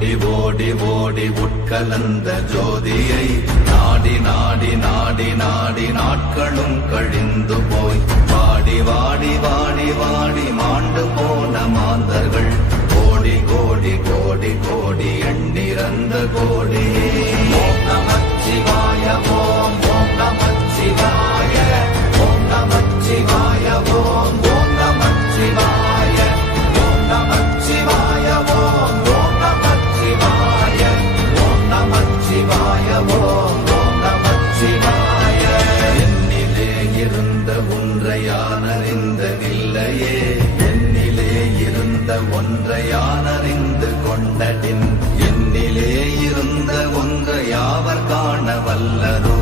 ஓடி ஓடி ஓடி உட்கலந்த ஜோதியை நாடி நாடி நாடி நாடி நாட்களும் கழிந்து போய் வாடி வாடி வாடி வாடி மாண்டு போன மாந்தர்கள் கோடி கோடி கோடி கோடி எண்ணிறந்த கோடி. ஓம் நமச்சிவாய ஓம் ஓம் நமச்சிவாய ஓம் நமச்சிவாய ஓம் ஓம் நமச்சிவாய ஓம் நமச்சிவாய ஓம் ஓம் நமச்சிவாய ஓம் நமச்சிவாய ஓம் ஓம் நமச்சிவாய. என்னிலே இருந்த ஒன்றை யான் அறிந்ததில்லையே, என்னிலே இருந்த ஒன்றை யான் அறிந்து கொண்டடின், என்னிலே இருந்த ஒன்றை யாவர் காண வல்லரோ,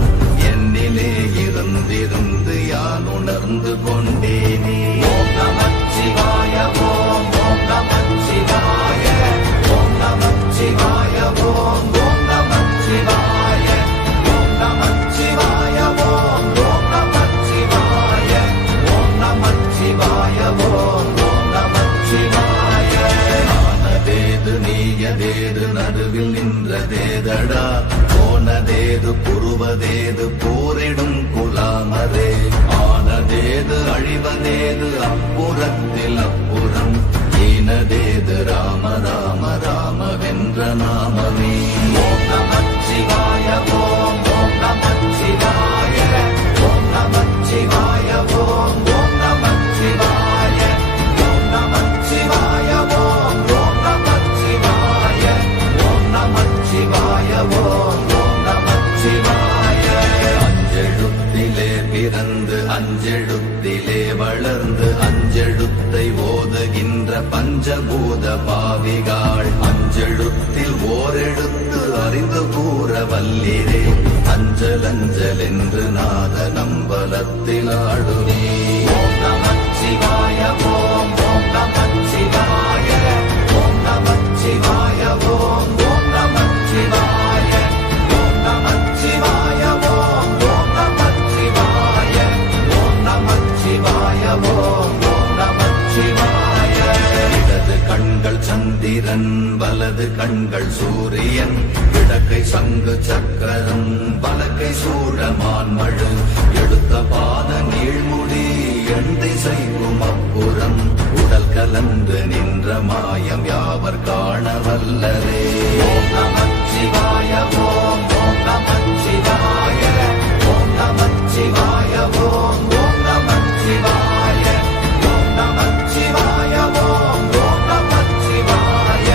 என்னிலே இருந்திருந்து யான் உணர்ந்து கொண்டேனே. ஓம் நமச்சிவாய ஓம் ஓம் நமச்சிவாய ஓம் நமச்சிவாய ஓம் ஓம் நமச்சிவாய ஓம் நமச்சிவாய ஓம் ஓம் நமச்சிவாய ஓம் நமச்சிவாய ஓம் ஓம் நமச்சிவாய. ஆனதேது நீயதேது நடுவில் நின்றதேதடா, போனதேது புருவதேது போரிடும் குலாமரே, ஆனதேது அழிவதேது அப்புறத்தில் அப்புறம், ஈனதேது ராம ராம ராமவென்ற நாமமே. ஓம் நமச்சிவாய ஓம் ஓம் நமச்சிவாய ஓம் நமச்சிவாய ஓம் ஓம் நமச்சிவாய ஓம் நமச்சிவாய ஓம் ஓம் நமச்சிவாய ஓம் நமச்சிவாய ஓம் ஓம் நமச்சிவாய. அஞ்செழுத்திலே பிறந்து அஞ்செழுத்திலே வளர்ந்து அஞ்செழுத்தை ஓதுகின்ற பஞ்சபூத பாவிகாள், அஞ்செழுத்தில் ஓரெழுத்து அறிந்து கூற வல்லிரே, அஞ்சல் அஞ்சல் என்று நாத நம்பலத்தில் ஆடுவே. ஓம் நமச்சிவாய ஓம் ஓம் நமச்சிவாய ஓம் நமச்சிவாய ஓம் ஓம் நமச்சிவாய ஓம் நமச்சிவாய ஓம் ஓம் நமச்சிவாய ஓம் நமச்சிவாய ஓம் ஓம் நமச்சிவாய. இடது கண்கள் சந்திரன் வலது கண்கள் சூரியன், இடக்கை சங்கு சக்கரம் வலக்கை சூழமான்மழு, எடுத்த பாத நீழ்முடி எண் திசைக்கும் அப்புறம், உடல் கலந்து நின்ற மாயம் யாவர் காண வல்லரே. ஓம் நமச்சிவாய ஓம் ஓம் நமச்சிவாய ஓம் நமச்சிவாய ஓம் ஓம் நமச்சிவாய ஓம் நமச்சிவாய ஓம் ஓம் நமச்சிவாய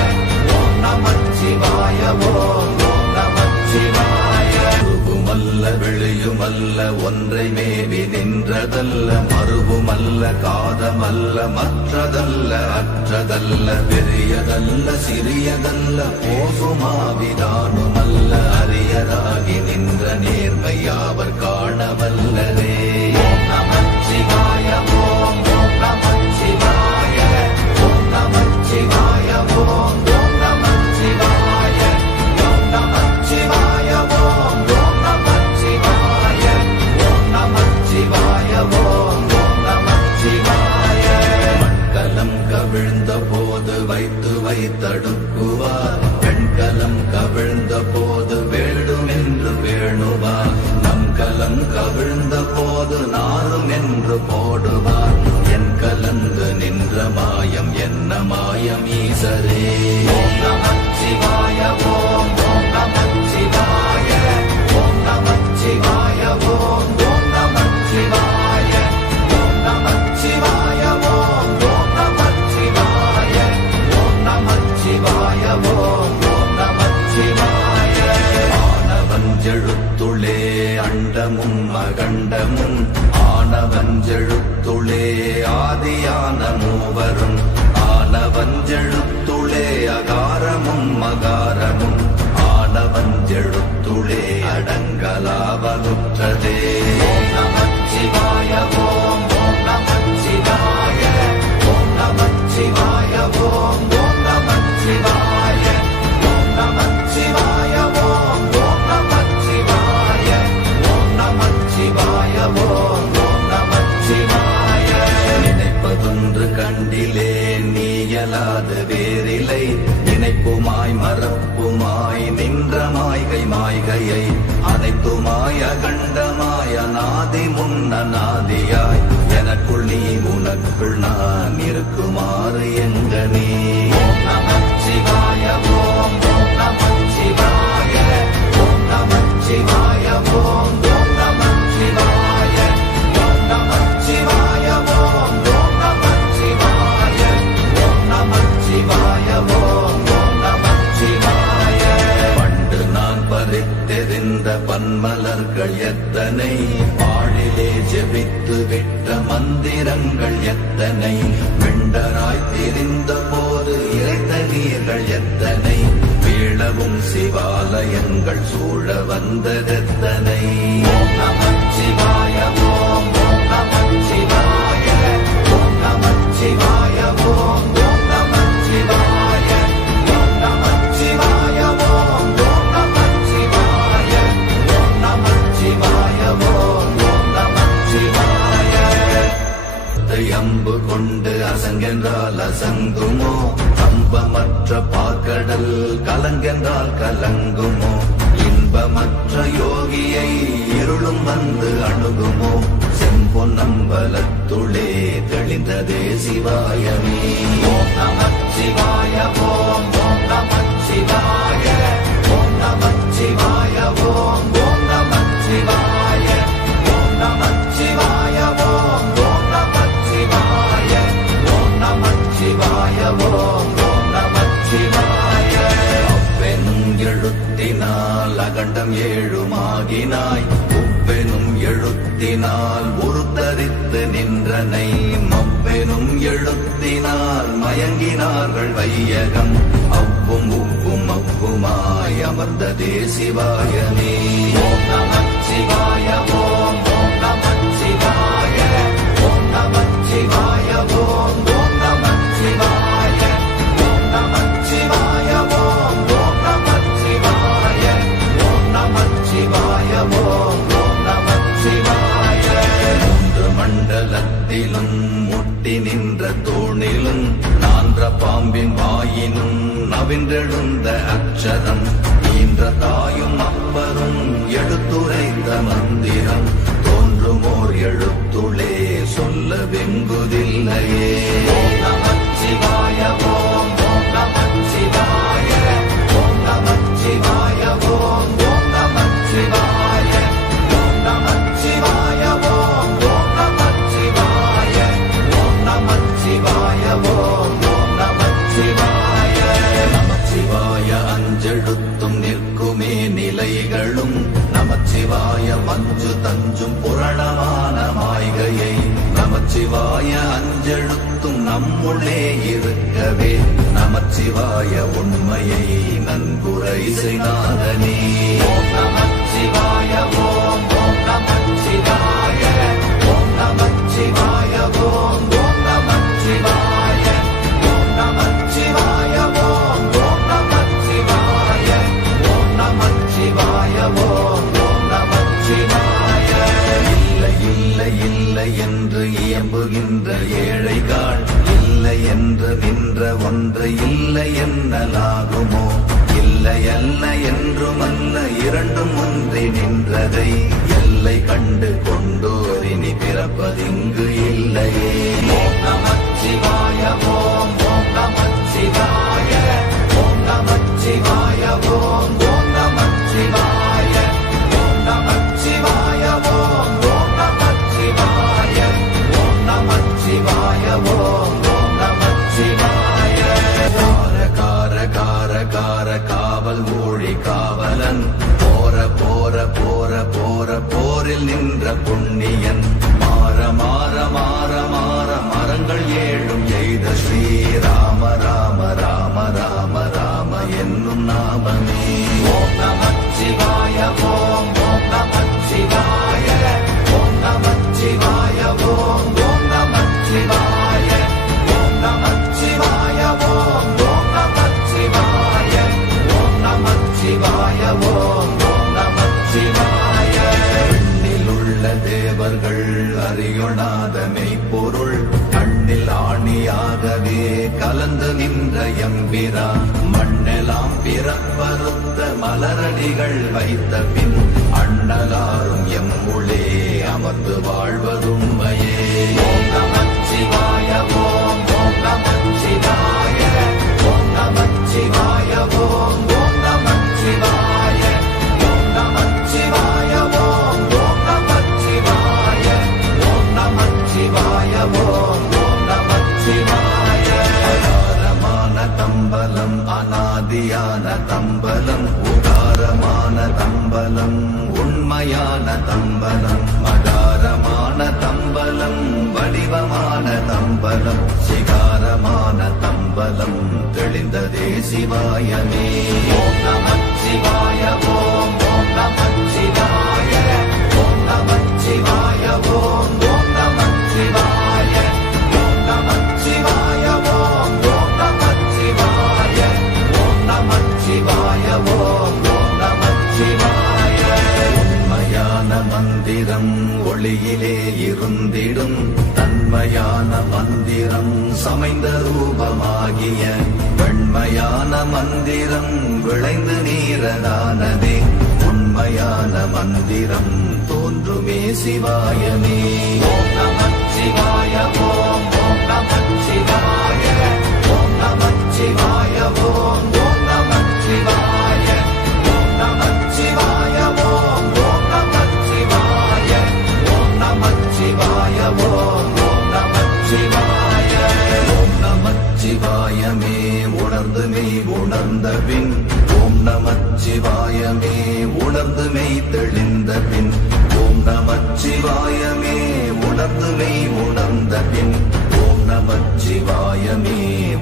ஓம் நமச்சிவாய ஓம் ஓம் நமச்சிவாய. உருவுமல்ல வெளியுமல்ல ஒன்றை மேவி நின்றதல்ல, மறுவுமல்ல காதமல்ல மற்றதல்ல அற்றதல்ல, பெரியதல்ல சிறியதல்ல போகுமாவிதானுமல்ல, அரியதாகி நின்ற நேர்மை யாவர் காண வல்லரே. ஓம் நமச்சிவாய ஓம் ஓம் நமச்சிவாய ஓம் நமச்சிவாய ஓம் ஓம் நமச்சிவாய ஓம் நமச்சிவாய ஓம் ஓம் நமச்சிவாய ஓம் நமச்சிவாய ஓம் ஓம் நமச்சிவாய. மண்கலம் கவிழ்ந்த போது வைத்து வைத்தடுக்குவார், பெண்கலம் கவிழ்ந்த போது வேடும் என்று வேணுவார், நம் கலம் கவிழ்ந்த போது நாரும் என்று போடுவார், என் கலந்து நின்ற மாயம் என்ன மாயம் ஈசரே. ஓம் நமச்சிவாய ஓம் ஓம் நமச்சிவாய ஓம் நமச்சிவாய ஓம் ஓம் நமச்சிவாய ஓம் நமச்சிவாய ஓம் ஓம் நமச்சிவாய ஓம் நமச்சிவாய ஓம் ஓம் நமச்சிவாய. ஆனவஞ்செழுத்துளே அண்டமும் அகண்டமும், ஆனவஞ்செழுத்துளே ஆதியான மூவரும், ஆனவஞ்செழுத்துளே அகாரமும் மகாரமும், ஆனவஞ்செழுத்துளே அடங்கலாவலுற்றதே. ஓம் நமச்சிவாய ஓம் ஓம் நமச்சிவாய ஓம் நமச்சிவாய ஓம் ஓம் நமச்சிவாய ஓம் நமச்சிவாய ஓம் ஓம் நமச்சிவாய ஓம் நமச்சிவாய ஓம் ஓம் நமச்சிவாய. நினைப்பதொன்று கண்டிலே நீயலாது வேறில்லை, நினைப்ப நிற்குமாய் மறப்புமாய் நின்ற மாய்கை மாய்கையை அனைத்துமாய் அகண்டமாய் அநாதி முன்னநாதியாய் எனக்குள் நீ உனக்குள் நான் இருக்குமாறு எங்க நீ. ஓம் நமச்சிவாய ஓம் ஓம் நமச்சிவாய ஓம் நமச்சிவாய ஓம் ஓம் நமச்சிவாய ஓம் நமச்சிவாய ஓம் ஓம் நமச்சிவாய ஓம் நமச்சிவாய ஓம் ஓம் நமச்சிவாய. பண்டு நான் பறித்தெறிந்த பன்மலர்கள் எத்தனை பாழிலே ஜெபித்து விட்ட மந்திரங்கள் எத்தனை வெண்டராய் திரிந்த போது இறைத்த நீர்கள் எத்தனை வீழவும் சிவாலயங்கள் சூழ வந்ததெத்தனை. ஓம் நமச்சிவாய ஓம் ஓம் நமச்சிவாய ஓம் நமச்சிவாய ஓம் ஓம் நமச்சிவாய ஓம் நமச்சிவாய ஓம் ஓம் நமச்சிவாய ஓம் நமச்சிவாய ஓம் ஓம் நமச்சிவாய. அம்பு கொண்டு அசங்கென்றால் அசங்குமோ அம்பமற்ற பாக்கடல் கலங்கென்றால் கலங்குமோ இன்பமற்ற யோகியை இருளும் வந்து அணுகுமோ செம்பொன்னம்பலத்துளே தெளிந்ததே சிவாயமே. ஓம் நமச்சிவாய ஓம் ஓம் நமச்சிவாய ஓம் நமச்சிவாய ஓம் ஓம் நமச்சிவாய ஓம் நமச்சிவாய ஓம் ஓம் நமச்சிவாய ஓம் நமச்சிவாய ஓம் ஓம் நமச்சிவாய. அப்பெனும் எழுத்தினால் அகண்டம் ஏழுமாகினாய் உப்பெனும் எழுத்தினால் உருத்தரித்து நின்றனை மப்பெனும் எழுத்தினால் மயங்கினார்கள் வையகம் அவ்வும் உவ்வும் அவ்வுமாய் அமர்ந்ததே சிவாயமே. ஓம் நமச்சிவாய ஓம் ஓம் நமச்சிவாய ஓம் நமச்சிவாய ஓம் ஓம் நமச்சிவாய ஓம் நமச்சிவாய ஓம் ஓம் நமச்சிவாய ஓம் நமச்சிவாய ஓம் ஓம் நமச்சிவாய. மூன்று மண்டலத்திலும் முட்டி நின்ற தூணிலும் நான்ற பாம்பின் வாயினும் நவின்றெழுந்த அக்ஷரம் ஈன்ற தாயும் அப்பரும் எடுத்துரைத்த மந்திரம் தோன்றுமோர் எழுத்துளே சொல்ல வெங்குதில்லையே. ஓம் நமச்சிவாய ஓம் ஓம் நமச்சிவாய ஓம் நமச்சிவாய ஓம் ஓம் நமச்சிவாய ஓம் நமச்சிவாய ஓம் ஓம் நமச்சிவாய ஓம் நமச்சிவாய ஓம் ஓம் நமச்சிவாய. நமச்சிவாய அஞ்செழுத்தும் நிற்குமே நிலைகளும் நமச்சிவாய மஞ்சு தஞ்சும் புரணமான மாய்கையை நமச்சிவாய அஞ்செழுத்தும் நம்முள்ளே இருக்கவே நமச்சிவாய உண்மையை நன்குரை செய்தாதனே. ஓம் நமச்சிவாய ஓம் ஓம் நமச்சிவாய ஓம் நமச்சிவாய ஓம் ஓம் நமச்சிவாய ஓம் நமச்சிவாய ஓம் ஓம் நமச்சிவாய ஓம் நமச்சிவாய ஓம் ஓம் நமச்சிவாய. இல்லை இல்லை இல்லை என்று இயம்புகின்ற ஏழைகள் இல்லை என்று நின்ற ஒன்று இல்லை என்னலாகுமோ இல்லை அல்ல என்றுமல்ல இரண்டும் ஒன்றி நின்றதை எல்லை கண்டு கொண்டோரினி பிறப்பதிங்கு இல்லையே. ஓம் நமச்சிவாய ஓம் ஓம் நமச்சிவாய ஓம் நமச்சிவாய ஓம் ஓம் நமச்சிவாய ஓம் நமச்சிவாய ஓம் ஓம் நமச்சிவாய ஓம் நமச்சிவாய ஓம் ஓம் நமச்சிவாய. கார கார கார கார காவல் மூழி காவலன் போர போர போர போர போரில் நின்ற புண்ணியன் மாற மாற மாற மாற மரங்கள் ஏழும் எய்த ஸ்ரீராம ராம ராம ராம ராம என்னும் நாமமே. ஓம் நமச்சிவாய ஓம் ஓம் நமச்சிவாய ஓம் நமச்சிவாய ஓம் ஓம் நமச்சிவாய ஓம் நமச்சிவாய ஓம் ஓம் நமச்சிவாய ஓம் நமச்சிவாய ஓம் ஓம் நமச்சிவாய. பெண்ணிலுள்ள தேவர்கள் அறியொணாத மெய்ப்பொருள் கண்ணில் ஆணியாகவே கலந்து நின்ற எம்பிரா மண்ணெல் எல்லாம் பிறப்பறுத்த மலரடிகள் வைத்த பின் அண்ணலாரும் எம்முளே அமர்ந்து வாழ்வதுண்மையே. ஓம் நமச்சிவாய ஓம் ஓம் நமச்சிவாய ஓம் நமச்சிவாய ஓம் ஓம் நமச்சிவாய ஓம் நமச்சிவாய ஓம் ஓம் நமச்சிவாய ஓம் நமச்சிவாய ஓம் ஓம் நமச்சிவாய. அகாரமான தம்பலம் அநாதியான தம்பலம் உகாரமான தம்பலம் உண்மையான தம்பலம் மகாரமான தம்பலம் வடிவமான தம்பலம் சிகாரமான தம்பலம் தெளிந்ததே சிவாயமே. ஓம் நமச்சிவாய ஓம் ஓம் நமச்சிவாய ஓம் நமச்சிவாய ஓம் ஓம் நமச்சிவாய ஓம் நமச்சிவாய ஓம் ஓம் நமச்சிவாய ஓம் நமச்சிவாய ஓம் ஓம் நமச்சிவாய. உண்மையான மந்திரம் ஒளியிலே இருந்திடும் தன்மையான மந்திரம் சமைந்த ரூபமாகிய வெண்மையான மந்திரம் விளைந்து நீரதானதே. உண்மையான மந்திரம் தோன்றுமே சிவாயமே. ஓம் நமச்சிவாய ஓம் ஓம் நமச்சிவாய ஓம் நமச்சிவாய ஓம் ஓம் நமச்சிவாய ஓம் நமச்சிவாய ஓம் ஓம் நமச்சிவாய ஓம் நமச்சிவாய ஓம் ஓம் நமச்சிவாய. ஓம் நமச்சிவாயமே உணர்ந்து மெய் உணர்ந்த பின் ஓம் நமச்சிவாயமே உணர்ந்து மெய் தெளிந்த பின் ஓம் நமச்சிவாயமே உணர்ந்து மெய் உணர்ந்த பின் ஓம் நமச்சிவாயமே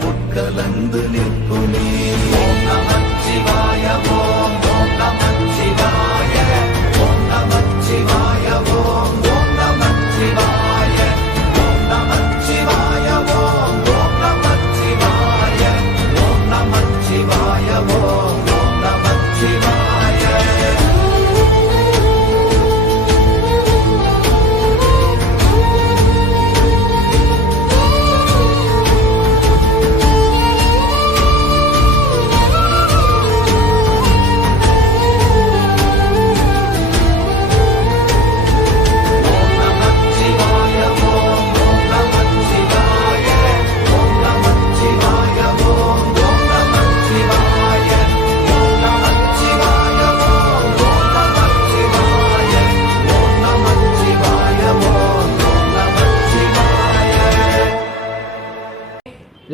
உட்கலந்து நிற்குமே. ஓம் நமச்சிவாய ஓம் ஓம் நமச்சிவாய ஓம் நமச்சிவாய ஓம் ஓம் நமச்சிவாய ஓம் நமச்சிவாய ஓம் ஓம் நமச்சிவாய ஓம் நமச்சிவாய ஓம் ஓம் நமச்சிவாய.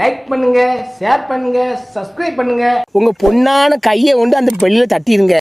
லைக் பண்ணுங்க, ஷேர் பண்ணுங்க, சப்ஸ்கிரைப் பண்ணுங்க. உங்க பொண்ணான கையை கொண்டு அந்த பெல்லில தட்டிடுங்க.